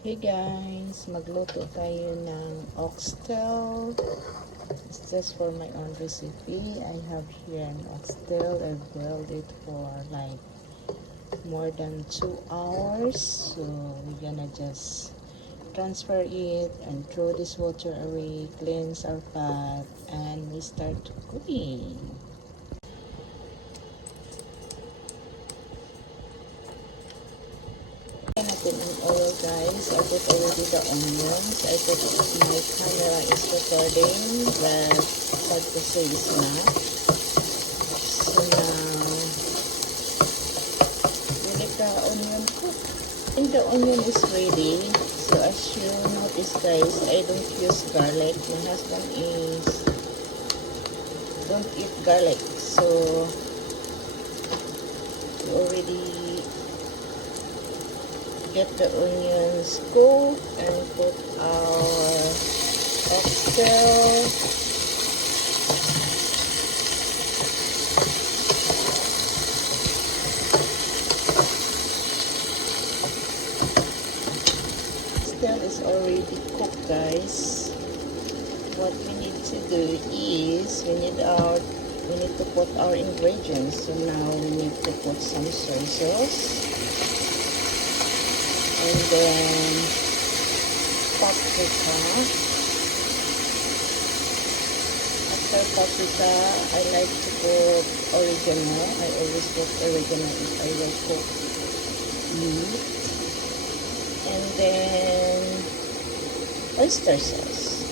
Hey guys, magluto tayo ng oxtail. It's just for my own recipe. I have here an oxtail. I've boiled it for like more than 2 hours. So we're gonna just transfer it and throw this water away, cleanse our pot, and we start cooking. Natin ang oil guys. I put already the onions. I put my camera is recording but hard to say is not. So now we let the onion cook. And the onion is ready. So as you notice guys, I don't use garlic. My husband is don't eat garlic. So we already get the onions cooked and put our oxtail. Oxtail is already cooked guys. What we need to do is we need to put our ingredients. So now we need to put some soy sauce. And then paprika. After paprika, I like to put oregano. I always put oregano if I will cook meat. And then oyster sauce.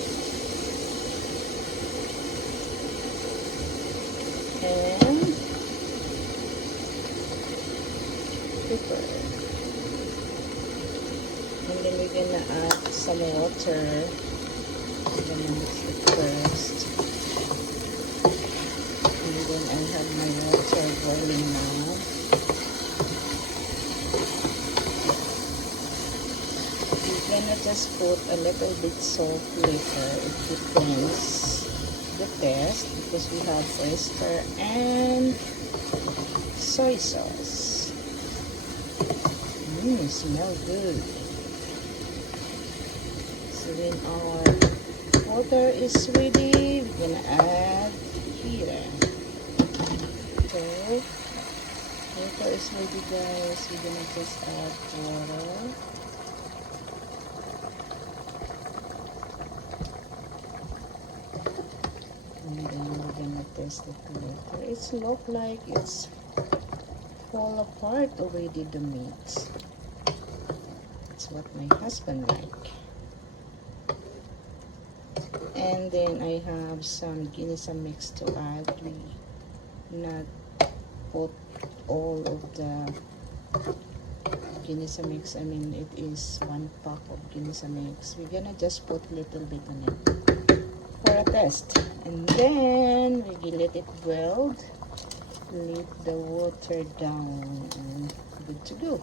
And pepper. And then we're gonna add some water. We're gonna mix it first. And then I have my water boiling now. We're gonna just put a little bit salt later. It depends the taste because we have oyster and soy sauce. Smell good. When our water is ready, we're gonna add here. So water is ready guys. We're gonna just add water. And then we're gonna test it later. It's look like it's fall apart already, the meat. That's what my husband like. And then I have some ginisa mix to add. We not put all of the ginisa mix. I mean it is 1 pack of ginisa mix. We're gonna just put little bit on it for a test. And then we let it boil. Let the water down and good to go.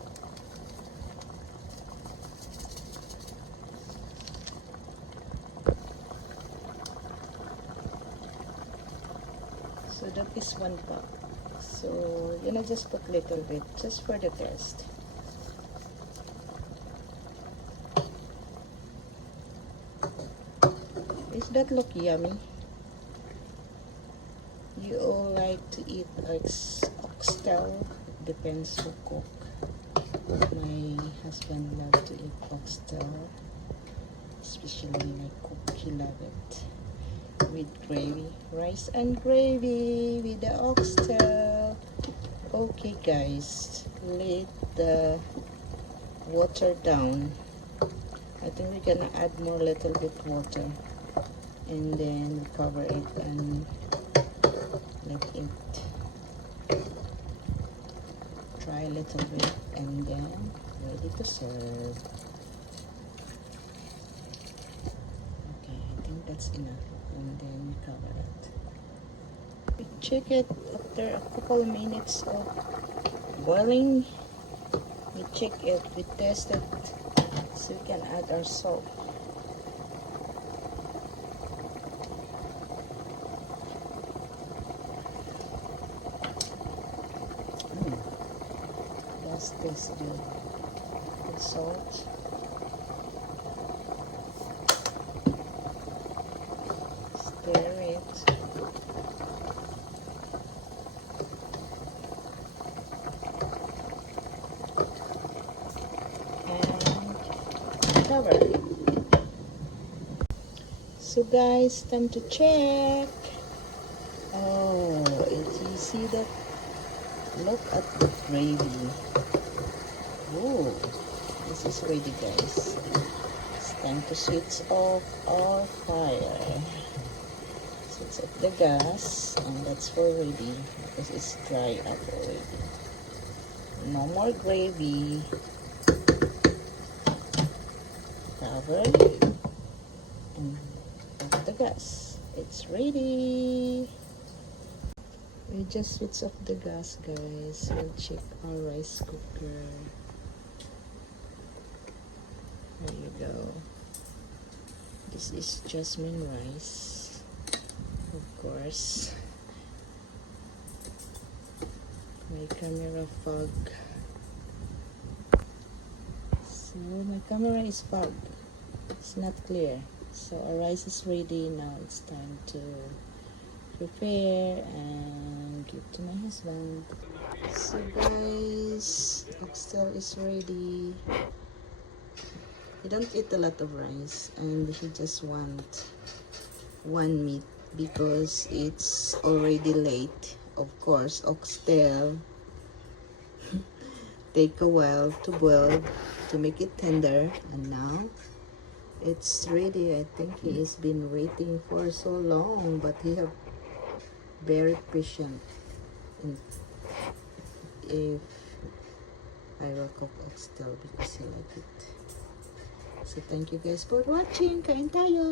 So that is 1 cup. So you're gonna just put little bit just for the taste. Does that look yummy? You all like to eat oxtail. Depends who cook. My husband loves to eat oxtail, especially when I cook. He loves it. With gravy, rice and gravy with the oxtail. Okay guys, let the water down. I think we're gonna add more little bit water and then cover it and let it dry a little bit and then ready to serve. Okay, I think that's enough. And then cover it. We check it after a couple of minutes of boiling. We check it, we test it, so we can add our salt. That tastes good. With salt. prepare it. And cover. So guys, time to check. Oh, if you see that, look at the gravy. Oh, this is ready, guys. It's time to switch off our fire. Switch off the gas, and that's for ready because it's dry up already. No more gravy. Cover and off the gas. It's ready. We just switch off the gas, guys. We'll check our rice cooker. There you go. This is jasmine rice, of course. My camera fog. So my camera is fog. It's not clear. So our rice is ready. Now it's time to prepare and give to my husband. So guys, oxtail is ready. He don't eat a lot of rice and he just want one meat because it's already late. Of course, oxtail take a while to boil to make it tender, and now it's ready. I think he has been waiting for so long, but he have very patient in if I will cook oxtail because he like it. So thank you guys for watching. Kain tayo!